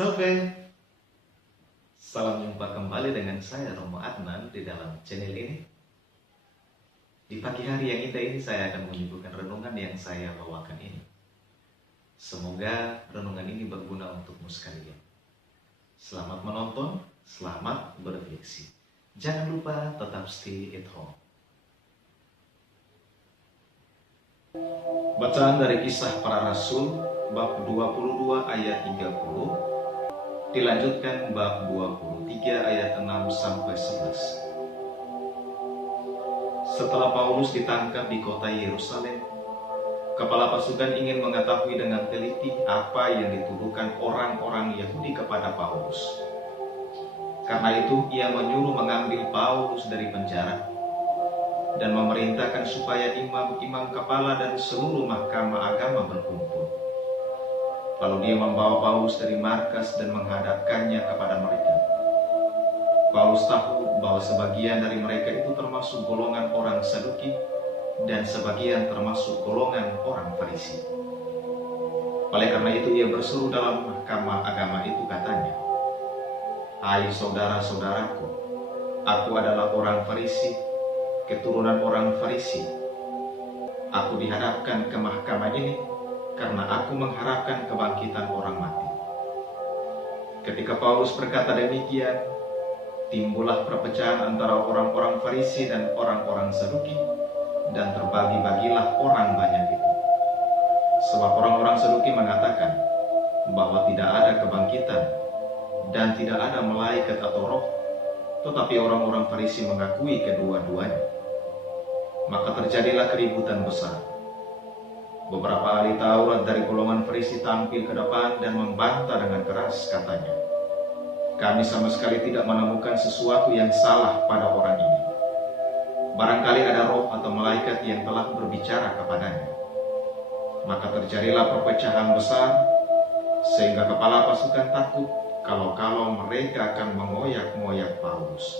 Sobat, salam jumpa kembali dengan saya Romo Adnan di dalam channel ini. Di pagi hari yang indah ini saya akan menyuguhkan renungan yang saya bawakan ini. Semoga renungan ini berguna untukmu sekalian. Selamat menonton, selamat berefleksi. Jangan lupa tetap stay at home. Bacaan dari Kisah Para Rasul bab 22 ayat 30. Dilanjutkan bab 23 ayat 6 sampai 11. Setelah Paulus ditangkap di kota Yerusalem, kepala pasukan ingin mengetahui dengan teliti apa yang dituduhkan orang-orang Yahudi kepada Paulus. Karena itu ia menyuruh mengambil Paulus dari penjara dan memerintahkan supaya imam-imam kepala dan seluruh mahkamah agama berkumpul. Lalu dia membawa Paulus dari markas dan menghadapkannya kepada mereka. Paulus tahu bahwa sebagian dari mereka itu termasuk golongan orang Saduki dan sebagian termasuk golongan orang Farisi. Oleh karena itu ia berseru dalam mahkamah agama itu, katanya, "Hai saudara-saudaraku, aku adalah orang Farisi, keturunan orang Farisi. Aku dihadapkan ke mahkamah ini karena aku mengharapkan kebangkitan orang mati." Ketika Paulus berkata demikian, timbullah perpecahan antara orang-orang Farisi dan orang-orang Saduki, dan terbagi-bagilah orang banyak itu. Sebab orang-orang Saduki mengatakan bahwa tidak ada kebangkitan dan tidak ada malaikat atau roh, tetapi orang-orang Farisi mengakui kedua-duanya. Maka terjadilah keributan besar. Beberapa ahli Taurat dari golongan Farisi tampil ke depan dan membantah dengan keras, katanya, "Kami sama sekali tidak menemukan sesuatu yang salah pada orang ini. Barangkali ada roh atau malaikat yang telah berbicara kepadanya." Maka terjadilah perpecahan besar, sehingga kepala pasukan takut kalau mereka akan mengoyak-ngoyak Paulus.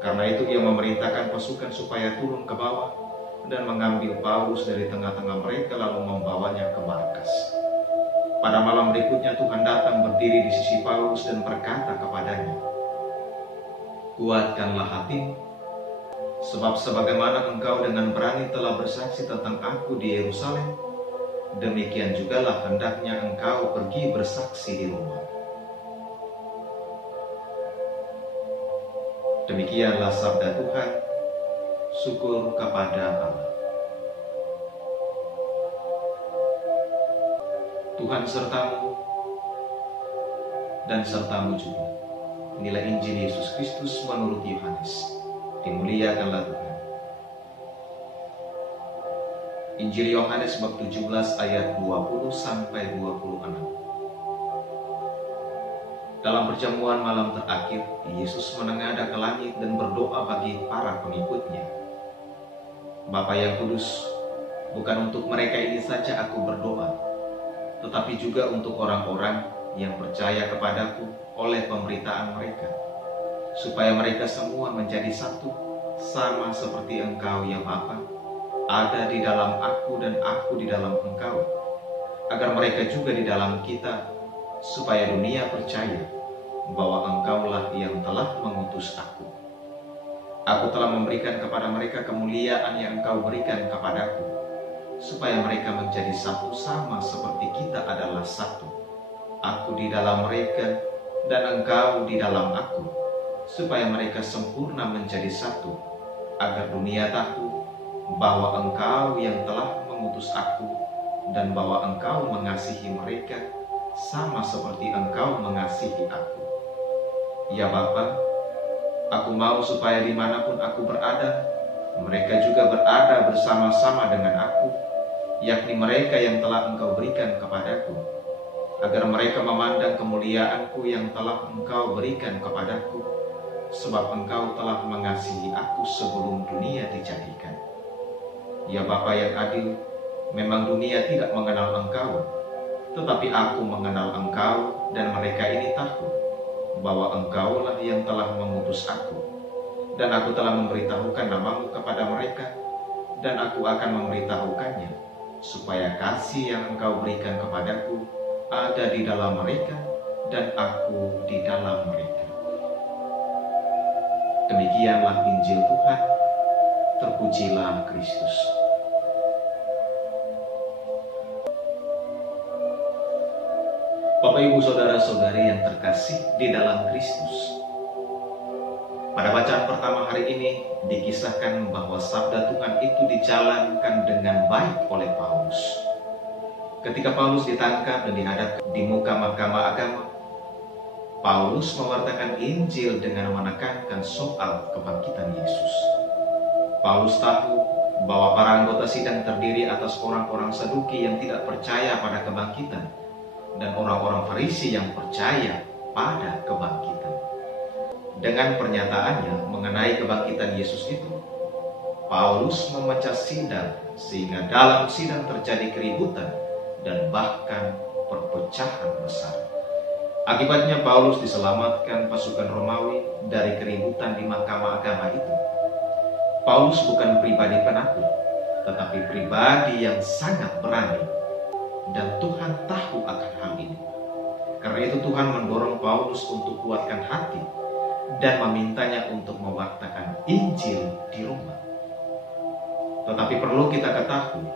Karena itu ia memerintahkan pasukan supaya turun ke bawah dan mengambil Paulus dari tengah-tengah mereka lalu membawanya ke markas. Pada malam berikutnya Tuhan datang berdiri di sisi Paulus dan berkata kepadanya, "Kuatkanlah hatimu, sebab sebagaimana engkau dengan berani telah bersaksi tentang aku di Yerusalem, demikian jugalah hendaknya engkau pergi bersaksi di Roma." Demikianlah sabda Tuhan. Syukur kepada Allah. Tuhan sertamu dan sertamu juga. Inilah Injil Yesus Kristus menurut Yohanes. Dimuliakanlah Tuhan. Injil Yohanes bab 17 ayat 20 sampai 26. Dalam perjamuan malam terakhir, Yesus menengadah ke langit dan berdoa bagi para pengikutnya. "Bapa yang kudus, bukan untuk mereka ini saja aku berdoa, tetapi juga untuk orang-orang yang percaya kepadaku oleh pemberitaan mereka, supaya mereka semua menjadi satu, sama seperti Engkau ya Bapa, ada di dalam aku dan aku di dalam Engkau, agar mereka juga di dalam kita, supaya dunia percaya bahwa Engkaulah yang telah mengutus aku. Aku telah memberikan kepada mereka kemuliaan yang Engkau berikan kepadaku, supaya mereka menjadi satu sama seperti kita adalah satu. Aku di dalam mereka dan Engkau di dalam aku, supaya mereka sempurna menjadi satu, agar dunia tahu bahwa Engkau yang telah mengutus aku dan bahwa Engkau mengasihi mereka sama seperti Engkau mengasihi aku. Ya Bapa, aku mau supaya dimanapun aku berada, mereka juga berada bersama-sama dengan aku, yakni mereka yang telah Engkau berikan kepadaku, agar mereka memandang kemuliaanku yang telah Engkau berikan kepadaku, sebab Engkau telah mengasihi aku sebelum dunia dijadikan. Ya Bapa yang adil, memang dunia tidak mengenal Engkau, tetapi aku mengenal Engkau, dan mereka ini tahu bahwa Engkaulah yang telah mengutus aku, dan aku telah memberitahukan namamu kepada mereka, dan aku akan memberitahukannya, supaya kasih yang Engkau berikan kepadaku ada di dalam mereka, dan aku di dalam mereka. Demikianlah Injil Tuhan. Terpujilah Kristus. Bapak, Ibu, Saudara-saudari yang terkasih di dalam Kristus, pada bacaan pertama hari ini dikisahkan bahwa sabda Tuhan itu dijalankan dengan baik oleh Paulus. Ketika Paulus ditangkap dan dihadapkan di muka mahkamah agama, Paulus mewartakan Injil dengan menekankan soal kebangkitan Yesus. Paulus tahu bahwa para anggota sidang terdiri atas orang-orang Saduki yang tidak percaya pada kebangkitan dan orang-orang Farisi yang percaya pada kebangkitan. Dengan pernyataannya mengenai kebangkitan Yesus itu, Paulus memecah sidang sehingga dalam sidang terjadi keributan dan bahkan perpecahan besar. Akibatnya Paulus diselamatkan pasukan Romawi dari keributan di mahkamah agama itu. Paulus bukan pribadi penakut, tetapi pribadi yang sangat berani, dan Tuhan tahu akan hal ini. Karena itu Tuhan mendorong Paulus untuk kuatkan hati dan memintanya untuk mewartakan Injil di Roma. Tetapi perlu kita ketahui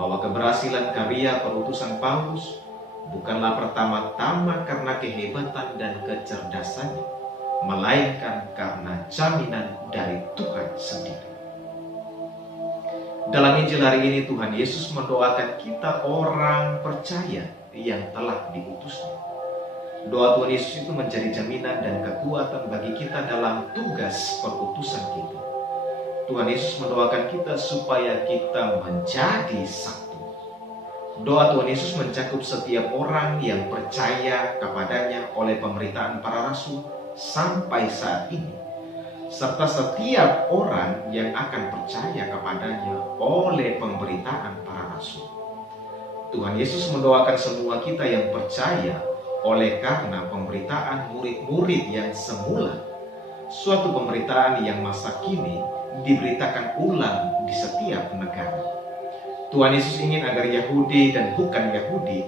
bahwa keberhasilan karya perutusan Paulus bukanlah pertama-tama karena kehebatan dan kecerdasannya, melainkan karena jaminan dari Tuhan sendiri. Dalam Injil hari ini Tuhan Yesus mendoakan kita orang percaya yang telah diutusnya. Doa Tuhan Yesus itu menjadi jaminan dan kekuatan bagi kita dalam tugas perutusan kita. Tuhan Yesus mendoakan kita supaya kita menjadi satu. Doa Tuhan Yesus mencakup setiap orang yang percaya kepadanya oleh pemberitaan para rasul sampai saat ini, serta setiap orang yang akan percaya kepadanya oleh pemberitaan para rasul. Tuhan Yesus mendoakan semua kita yang percaya oleh karena pemberitaan murid-murid yang semula, suatu pemberitaan yang masa kini diberitakan ulang di setiap negara. Tuhan Yesus ingin agar Yahudi dan bukan Yahudi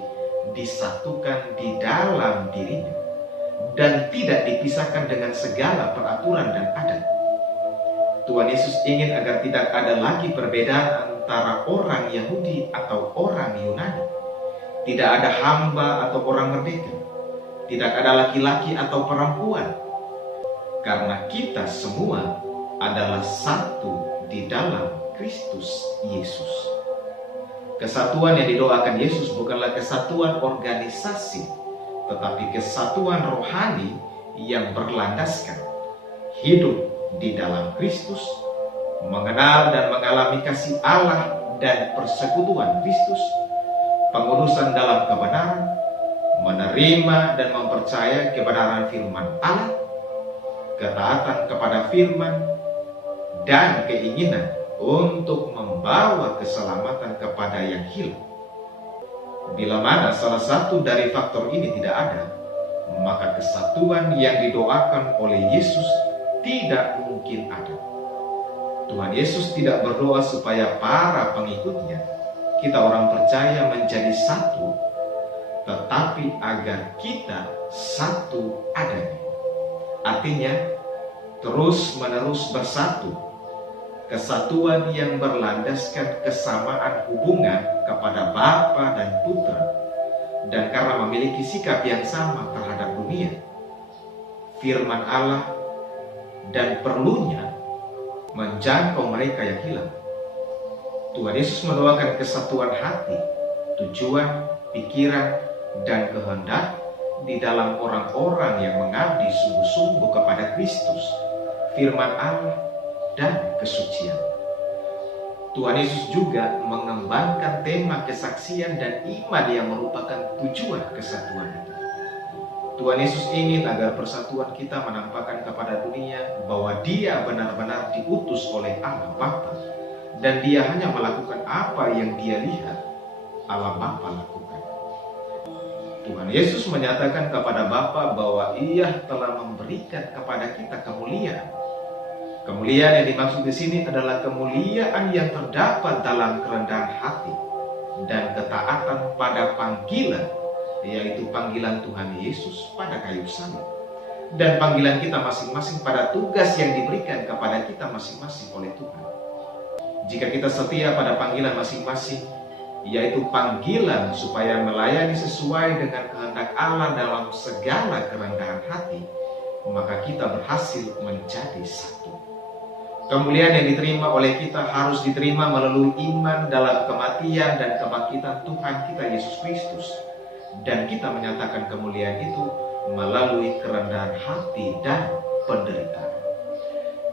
disatukan di dalam dirinya dan tidak dipisahkan dengan segala peraturan dan adat. Tuhan Yesus ingin agar tidak ada lagi perbedaan antara orang Yahudi atau orang Yunani. Tidak ada hamba atau orang merdeka. Tidak ada laki-laki atau perempuan. Karena kita semua adalah satu di dalam Kristus Yesus. Kesatuan yang didoakan Yesus bukanlah kesatuan organisasi, tetapi kesatuan rohani yang berlandaskan hidup di dalam Kristus, mengenal dan mengalami kasih Allah dan persekutuan Kristus, pengudusan dalam kebenaran, menerima dan mempercayai kebenaran firman Allah, ketaatan kepada firman, dan keinginan untuk membawa keselamatan kepada yang hilang. Bila mana salah satu dari faktor ini tidak ada, maka kesatuan yang didoakan oleh Yesus tidak mungkin ada. Tuhan Yesus tidak berdoa supaya para pengikutnya, kita orang percaya, menjadi satu, tetapi agar kita satu adanya. Artinya, terus-menerus bersatu. Kesatuan yang berlandaskan kesamaan hubungan kepada Bapa dan Putra, dan karena memiliki sikap yang sama terhadap dunia, firman Allah, dan perlunya menjangkau mereka yang hilang. Tuhan Yesus mendoakan kesatuan hati, tujuan, pikiran, dan kehendak di dalam orang-orang yang mengabdi sungguh-sungguh kepada Kristus, firman Allah, dan kesucian. Tuhan Yesus juga mengembangkan tema kesaksian dan iman yang merupakan tujuan kesatuan itu. Tuhan Yesus ingin agar persatuan kita menampakkan kepada dunia bahwa Dia benar-benar diutus oleh Allah Bapa, dan Dia hanya melakukan apa yang Dia lihat Allah Bapa lakukan. Tuhan Yesus menyatakan kepada Bapa bahwa Ia telah memberikan kepada kita kemuliaan. Kemuliaan yang dimaksud di sini adalah kemuliaan yang terdapat dalam kerendahan hati dan ketaatan pada panggilan yaitu panggilan Tuhan Yesus pada kayu salib, dan panggilan kita masing-masing pada tugas yang diberikan kepada kita masing-masing oleh Tuhan. Jika kita setia pada panggilan masing-masing, yaitu panggilan supaya melayani sesuai dengan kehendak Allah dalam segala kerendahan hati, maka kita berhasil menjadi satu. Kemuliaan yang diterima oleh kita harus diterima melalui iman dalam kematian dan kebangkitan Tuhan kita Yesus Kristus. Dan kita menyatakan kemuliaan itu melalui kerendahan hati dan penderitaan.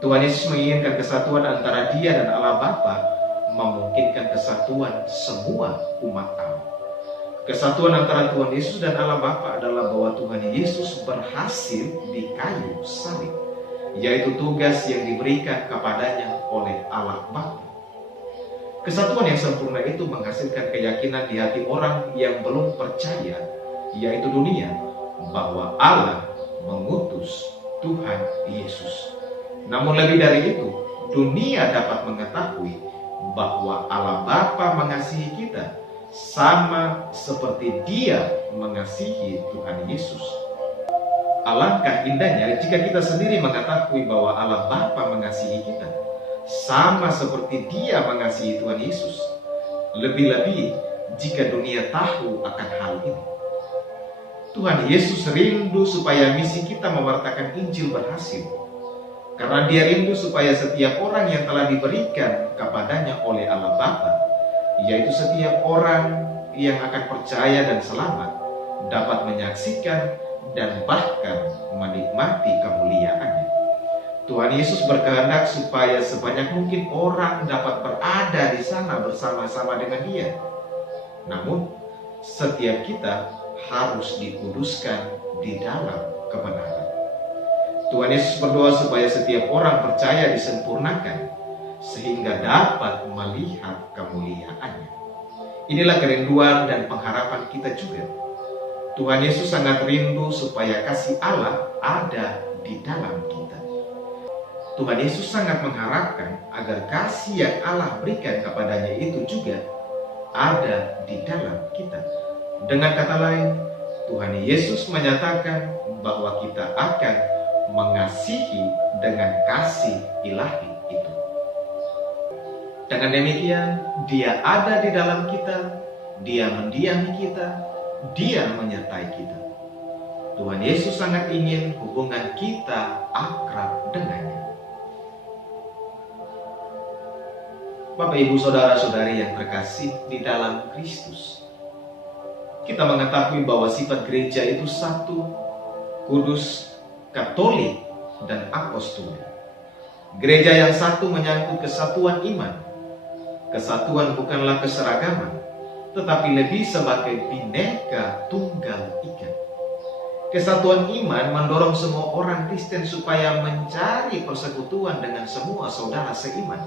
Tuhan Yesus menginginkan kesatuan antara Dia dan Allah Bapa, memungkinkan kesatuan semua umat Allah. Kesatuan antara Tuhan Yesus dan Allah Bapa adalah bahwa Tuhan Yesus berhasil di kayu salib, yaitu tugas yang diberikan kepadanya oleh Allah Bapa. Kesatuan yang sempurna itu menghasilkan keyakinan di hati orang yang belum percaya, yaitu dunia, bahwa Allah mengutus Tuhan Yesus. Namun lebih dari itu, dunia dapat mengetahui bahwa Allah Bapa mengasihi kita sama seperti Dia mengasihi Tuhan Yesus. Alangkah indahnya jika kita sendiri mengetahui bahwa Allah Bapa mengasihi kita sama seperti Dia mengasihi Tuhan Yesus. Lebih-lebih jika dunia tahu akan hal ini. Tuhan Yesus rindu supaya misi kita mewartakan Injil berhasil, karena Dia rindu supaya setiap orang yang telah diberikan kepadanya oleh Allah Bapa, yaitu setiap orang yang akan percaya dan selamat, dapat menyaksikan dan bahkan menikmati kemuliaannya. Tuhan Yesus berkehendak supaya sebanyak mungkin orang dapat berada di sana bersama-sama dengan Dia. Namun, setiap kita harus dikuduskan di dalam kebenaran. Tuhan Yesus berdoa supaya setiap orang percaya disempurnakan, sehingga dapat melihat kemuliaannya. Inilah kerinduan dan pengharapan kita juga. Tuhan Yesus sangat rindu supaya kasih Allah ada di dalam kita. Tuhan Yesus sangat mengharapkan agar kasih yang Allah berikan kepadanya itu juga ada di dalam kita. Dengan kata lain, Tuhan Yesus menyatakan bahwa kita akan mengasihi dengan kasih ilahi itu. Dengan demikian, Dia ada di dalam kita, Dia mendiami kita, Dia menyertai kita. Tuhan Yesus sangat ingin hubungan kita akrab dengannya. Bapak, Ibu, Saudara-saudari yang terkasih di dalam Kristus, kita mengetahui bahwa sifat gereja itu satu, kudus, katolik, dan apostolik. Gereja yang satu menyangkut kesatuan iman. Kesatuan bukanlah keseragaman, tetapi lebih sebagai Bhinneka Tunggal Ika. Kesatuan iman mendorong semua orang Kristen supaya mencari persekutuan dengan semua saudara seiman.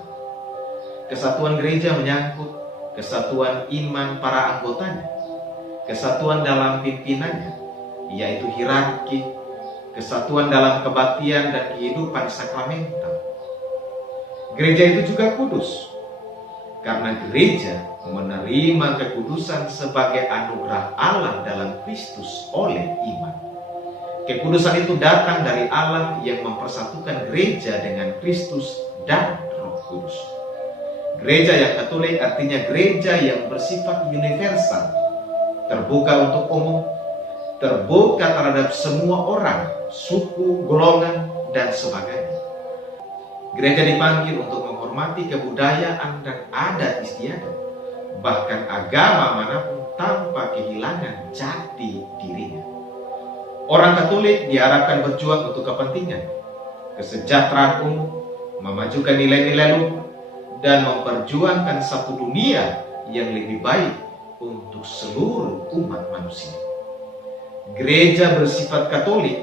Kesatuan gereja menyangkut kesatuan iman para anggotanya, kesatuan dalam pimpinannya, yaitu hierarki, kesatuan dalam kebaktian dan kehidupan sakramental. Gereja itu juga kudus, karena gereja menerima kekudusan sebagai anugerah Allah dalam Kristus oleh iman. Kekudusan itu datang dari Allah yang mempersatukan gereja dengan Kristus dan Roh Kudus. Gereja yang katolik artinya gereja yang bersifat universal, terbuka untuk umum, terbuka terhadap semua orang, suku, golongan, dan sebagainya. Gereja dipanggil untuk menghormati kebudayaan dan adat istiadat, bahkan agama manapun tanpa kehilangan jati dirinya. Orang Katolik diharapkan berjuang untuk kepentingan, kesejahteraan umum, memajukan nilai-nilai luhur, dan memperjuangkan satu dunia yang lebih baik untuk seluruh umat manusia. Gereja bersifat Katolik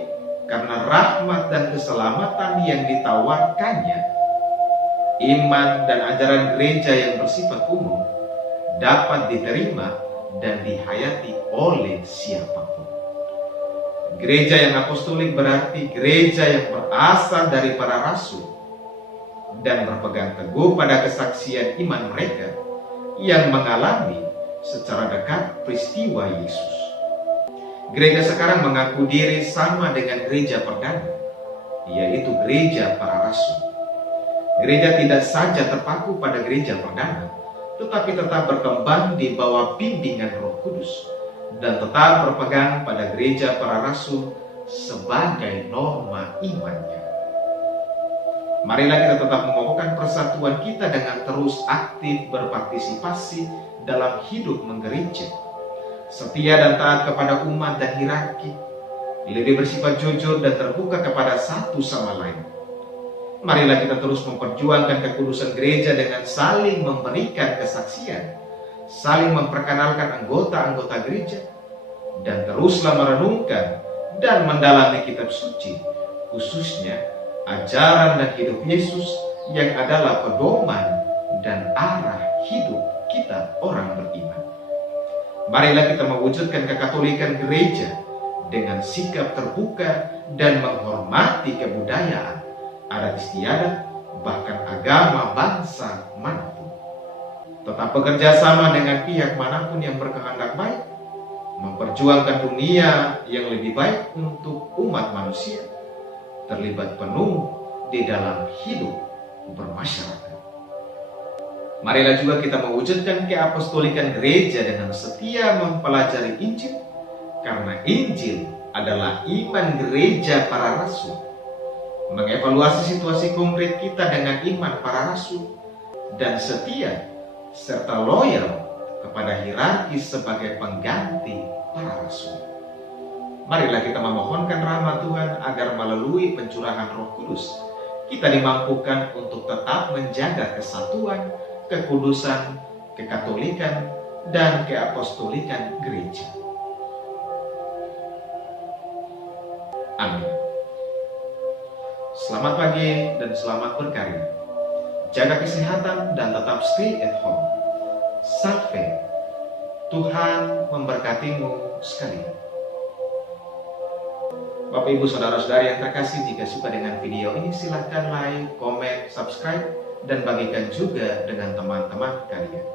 karena rahmat dan keselamatan yang ditawarkannya. Iman dan ajaran gereja yang bersifat umum dapat diterima dan dihayati oleh siapapun. Gereja yang apostolik berarti gereja yang berasal dari para rasul dan berpegang teguh pada kesaksian iman mereka yang mengalami secara dekat peristiwa Yesus. Gereja sekarang mengaku diri sama dengan gereja perdana, yaitu gereja para rasul. Gereja tidak saja terpaku pada gereja perdana, tetapi tetap berkembang di bawah bimbingan Roh Kudus dan tetap berpegang pada gereja para rasul sebagai norma imannya. Marilah kita tetap mengokohkan persatuan kita dengan terus aktif berpartisipasi dalam hidup menggereja, setia dan taat kepada umat dan hierarki, lebih bersifat jujur dan terbuka kepada satu sama lain. Marilah kita terus memperjuangkan kekudusan gereja dengan saling memberikan kesaksian, saling memperkenalkan anggota-anggota gereja, dan teruslah merenungkan dan mendalami kitab suci, khususnya ajaran dan hidup Yesus yang adalah pedoman dan arah hidup kita orang beriman. Marilah kita mewujudkan kekatolikan gereja dengan sikap terbuka dan menghormati kebudayaan, adat istiadat, bahkan agama bangsa manapun. Tetap bekerja sama dengan pihak manapun yang berkehendak baik, memperjuangkan dunia yang lebih baik untuk umat manusia, terlibat penuh di dalam hidup bermasyarakat. Marilah juga kita mewujudkan keapostolikan gereja dengan setia mempelajari Injil, karena Injil adalah iman gereja para rasul. Mengevaluasi situasi konkret kita dengan iman para rasul dan setia serta loyal kepada hierarki sebagai pengganti para rasul. Marilah kita memohonkan rahmat Tuhan agar melalui pencurahan Roh Kudus kita dimampukan untuk tetap menjaga kesatuan, kekudusan, kekatolikan, dan keapostolikan gereja. Amin. Selamat pagi dan selamat berkarya. Jaga kesehatan dan tetap stay at home. Salve. Tuhan memberkatimu sekalian. Bapak, Ibu, Saudara-saudari yang terkasih, jika suka dengan video ini silahkan like, komen, subscribe, dan bagikan juga dengan teman-teman kalian.